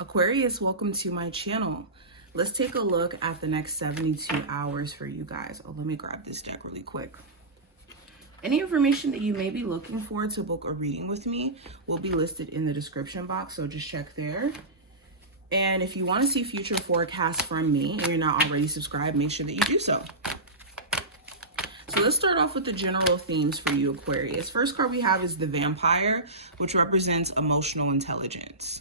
Aquarius, welcome to my channel. Let's take a look at the next 72 hours for you guys. Oh, let me grab this deck really quick. Any information that you may be looking for to book a reading with me will be listed in the description box, so just check there. And if you want to see future forecasts from me and you're not already subscribed, make sure that you do so. So let's start off with the general themes for you, Aquarius. First card we have is the Vampire, which represents emotional intelligence.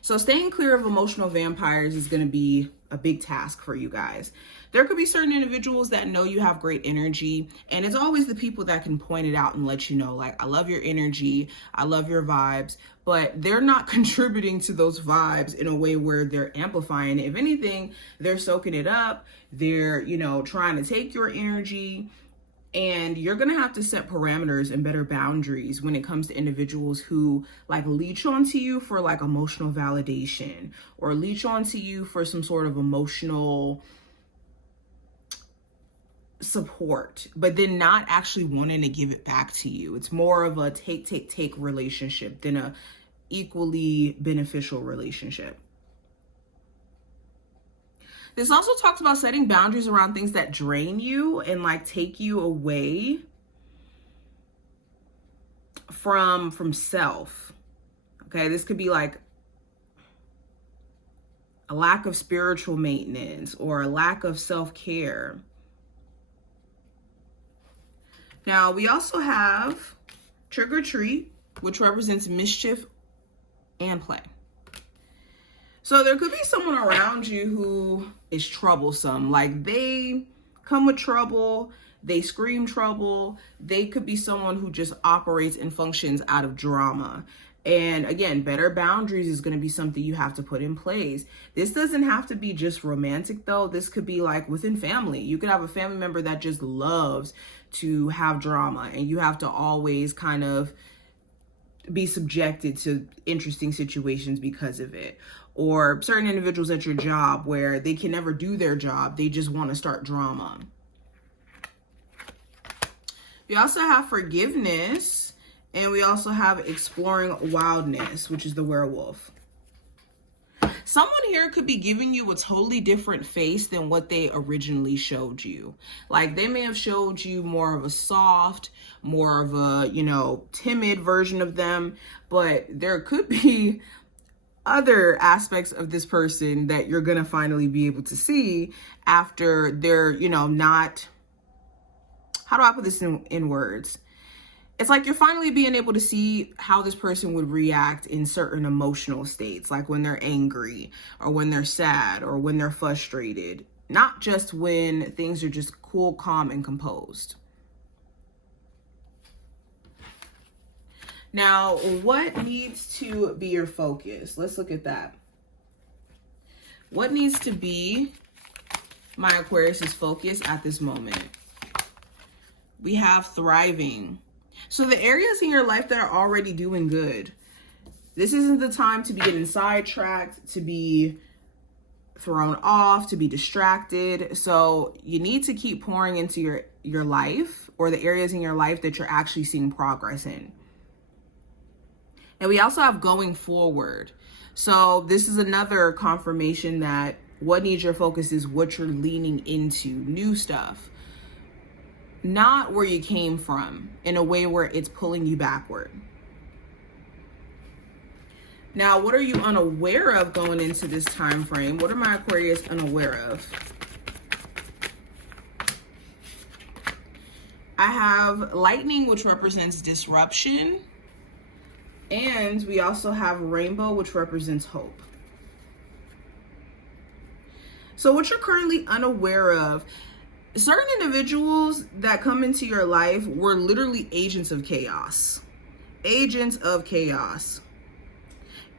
So staying clear of emotional vampires is going to be a big task for you guys. There could be certain individuals that know you have great energy, and it's always the people that can point it out and let you know, like, I love your energy, I love your vibes, but they're not contributing to those vibes in a way where they're amplifying it. If anything, they're soaking it up. They're, trying to take your energy. And you're going to have to set parameters and better boundaries when it comes to individuals who leech onto you for emotional validation or leech onto you for some sort of emotional support, but then not actually wanting to give it back to you. It's more of a take relationship than a equally beneficial relationship. This also talks about setting boundaries around things that drain you and take you away from self. Okay, this could be a lack of spiritual maintenance or a lack of self-care. Now, we also have Trick or Treat, which represents mischief and play. So there could be someone around you who is troublesome. They come with trouble, they scream trouble. They could be someone who just operates and functions out of drama. And again, better boundaries is going to be something you have to put in place. This doesn't have to be just romantic though. This could be within family. You could have a family member that just loves to have drama, and you have to always kind of be subjected to interesting situations because of it. Or certain individuals at your job where they can never do their job. They just want to start drama. We also have Forgiveness, and we also have Exploring Wildness, which is the Werewolf. Someone here could be giving you a totally different face than what they originally showed you. They may have showed you more of a soft, more of a, timid version of them, but there could be other aspects of this person that you're going to finally be able to see after they're, not, how do I put this in words? It's you're finally being able to see how this person would react in certain emotional states, like when they're angry or when they're sad or when they're frustrated, not just when things are just cool, calm, and composed. Now, what needs to be your focus? Let's look at that. What needs to be my Aquarius's focus at this moment? We have thriving. So the areas in your life that are already doing good, this isn't the time to be getting sidetracked, to be thrown off, to be distracted. So you need to keep pouring into your life, or the areas in your life that you're actually seeing progress in. And we also have going forward. So this is another confirmation that what needs your focus is what you're leaning into, new stuff, not where you came from, in a way where it's pulling you backward. Now, what are you unaware of going into this time frame? What are my Aquarius unaware of? I have Lightning, which represents disruption. And we also have Rainbow, which represents hope. So what you're currently unaware of, certain individuals that come into your life were literally agents of chaos. Agents of chaos.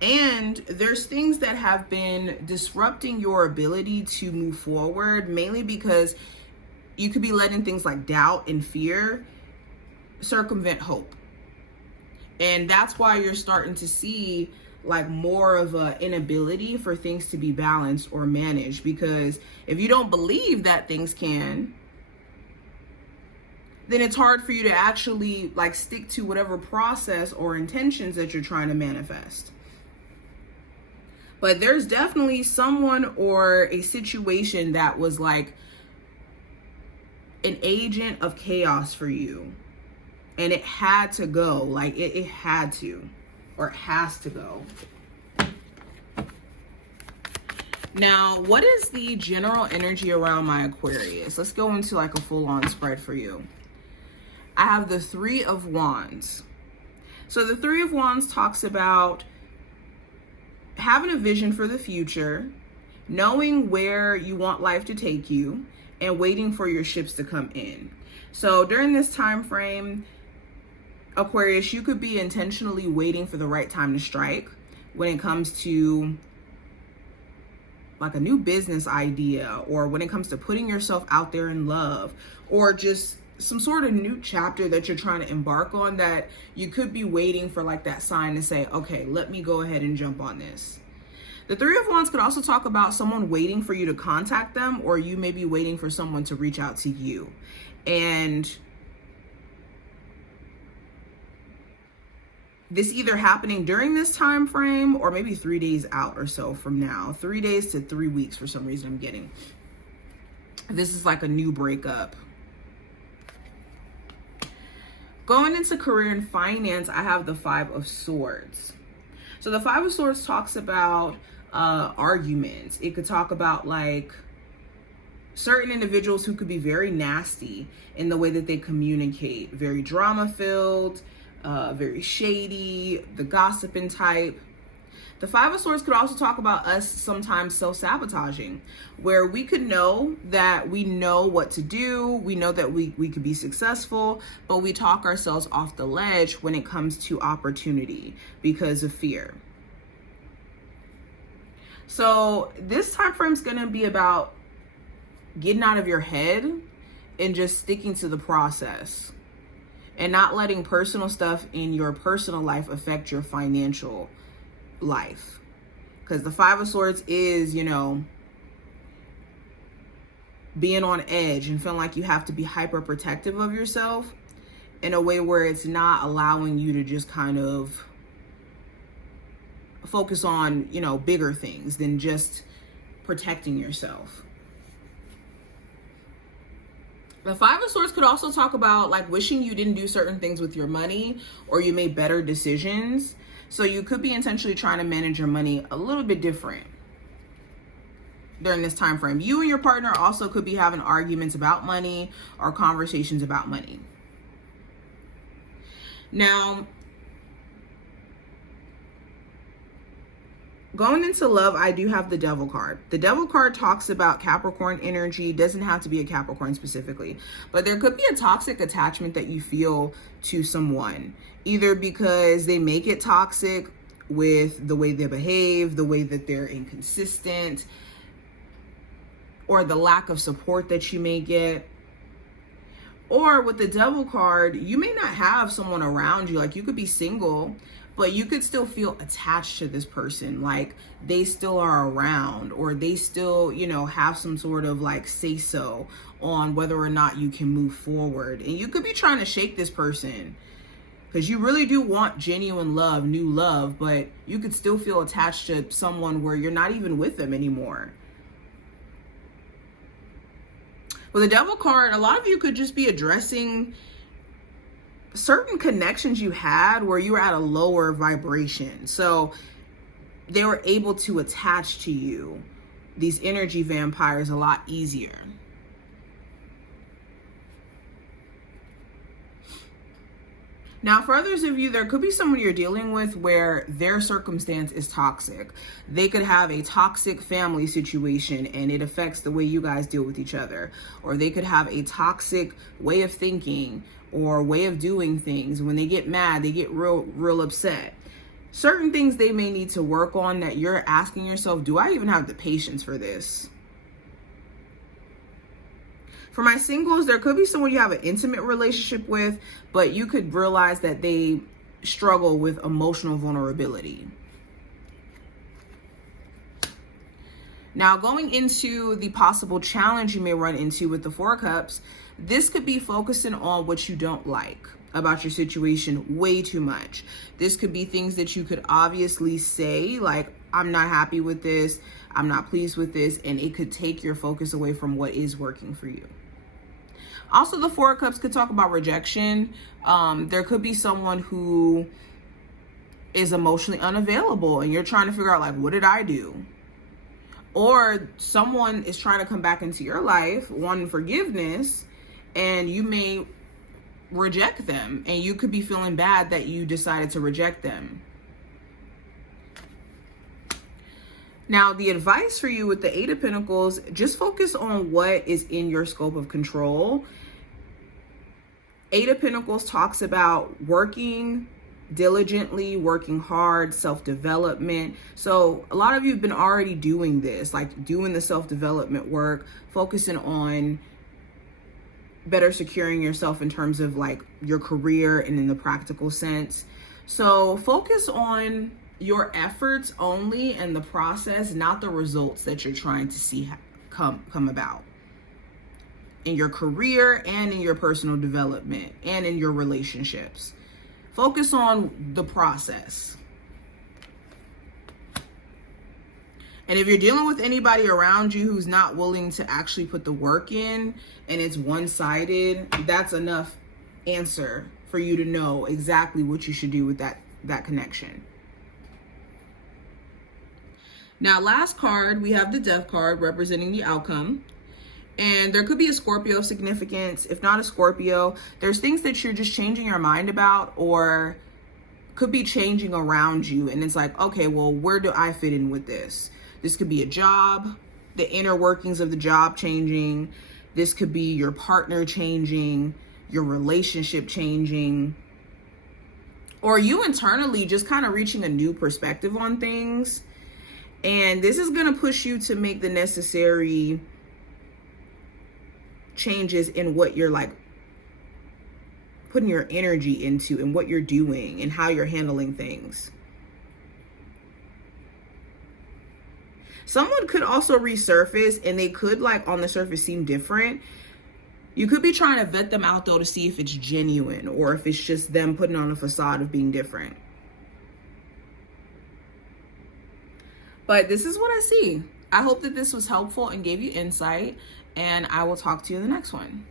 And there's things that have been disrupting your ability to move forward, mainly because you could be letting things like doubt and fear circumvent hope. And that's why you're starting to see more of an inability for things to be balanced or managed. Because if you don't believe that things can, then it's hard for you to actually stick to whatever process or intentions that you're trying to manifest. But there's definitely someone or a situation that was like an agent of chaos for you. And it had to go. Like it had to, or it has to go. Now, what is the general energy around my Aquarius? Let's go into like a full-on spread for you. I have the Three of Wands. So the Three of Wands talks about having a vision for the future, knowing where you want life to take you, and waiting for your ships to come in. So during this time frame, Aquarius, you could be intentionally waiting for the right time to strike when it comes to like a new business idea, or when it comes to putting yourself out there in love, or just some sort of new chapter that you're trying to embark on, that you could be waiting for like that sign to say, okay, let me go ahead and jump on this. The Three of Wands could also talk about someone waiting for you to contact them, or you may be waiting for someone to reach out to you. And this either happening during this time frame or maybe 3 days out or so from now. 3 days to 3 weeks for some reason I'm getting. This is like a new breakup. Going into career and finance, I have the Five of Swords. So the Five of Swords talks about arguments. It could talk about like certain individuals who could be very nasty in the way that they communicate, very drama filled, very shady, the gossiping type. The Five of Swords could also talk about us sometimes self-sabotaging, where we could know that we know what to do, we know that we could be successful, but we talk ourselves off the ledge when it comes to opportunity because of fear. So this time frame is going to be about getting out of your head and just sticking to the process, and not letting personal stuff in your personal life affect your financial life. Because the Five of Swords is, you know, being on edge and feeling like you have to be hyper protective of yourself in a way where it's not allowing you to just kind of focus on, you know, bigger things than just protecting yourself. The Five of Swords could also talk about like wishing you didn't do certain things with your money, or you made better decisions. So you could be intentionally trying to manage your money a little bit different during this time frame. You and your partner also could be having arguments about money or conversations about money. Now, going into love, I do have the Devil card. The Devil card talks about Capricorn energy. Doesn't have to be a Capricorn specifically, but there could be a toxic attachment that you feel to someone, either because they make it toxic with the way they behave, the way that they're inconsistent, or the lack of support that you may get. Or with the Devil card, you may not have someone around you. Like you could be single, but you could still feel attached to this person, like they still are around, or they still, you know, have some sort of like say so on whether or not you can move forward. And you could be trying to shake this person because you really do want genuine love, new love, but you could still feel attached to someone where you're not even with them anymore. With the Devil card, a lot of you could just be addressing certain connections you had where you were at a lower vibration. So they were able to attach to you, these energy vampires, a lot easier. Now, for others of you, there could be someone you're dealing with where their circumstance is toxic. They could have a toxic family situation and it affects the way you guys deal with each other. Or they could have a toxic way of thinking or way of doing things. When they get mad, they get real upset. Certain things they may need to work on that you're asking yourself, do I even have the patience for this? For my singles, there could be someone you have an intimate relationship with, but you could realize that they struggle with emotional vulnerability. Now, going into the possible challenge you may run into with the Four of Cups, this could be focusing on what you don't like about your situation way too much. This could be things that you could obviously say, like, I'm not happy with this, I'm not pleased with this, and it could take your focus away from what is working for you. Also, the Four of Cups could talk about rejection. There could be someone who is emotionally unavailable and you're trying to figure out, like, what did I do? Or someone is trying to come back into your life, wanting forgiveness, and you may reject them, and you could be feeling bad that you decided to reject them. Now, the advice for you with the Eight of Pentacles, just focus on what is in your scope of control. Eight of Pentacles talks about working diligently, working hard, self-development. So a lot of you have been already doing this, like doing the self-development work, focusing on better securing yourself in terms of like your career and in the practical sense. So focus on your efforts only and the process, not the results that you're trying to see come about in your career and in your personal development and in your relationships. Focus on the process. And if you're dealing with anybody around you who's not willing to actually put the work in and it's one-sided, that's enough answer for you to know exactly what you should do with that connection. Now, last card, we have the Death card representing the outcome. And there could be a Scorpio significance. If not a Scorpio, there's things that you're just changing your mind about or could be changing around you. And it's like, okay, well, where do I fit in with this? This could be a job, the inner workings of the job changing. This could be your partner changing, your relationship changing, or you internally just kind of reaching a new perspective on things. And this is going to push you to make the necessary changes in what you're like putting your energy into and what you're doing and how you're handling things. Someone could also resurface and they could like on the surface seem different. You could be trying to vet them out though to see if it's genuine or if it's just them putting on a facade of being different. But this is what I see. I hope that this was helpful and gave you insight, and I will talk to you in the next one.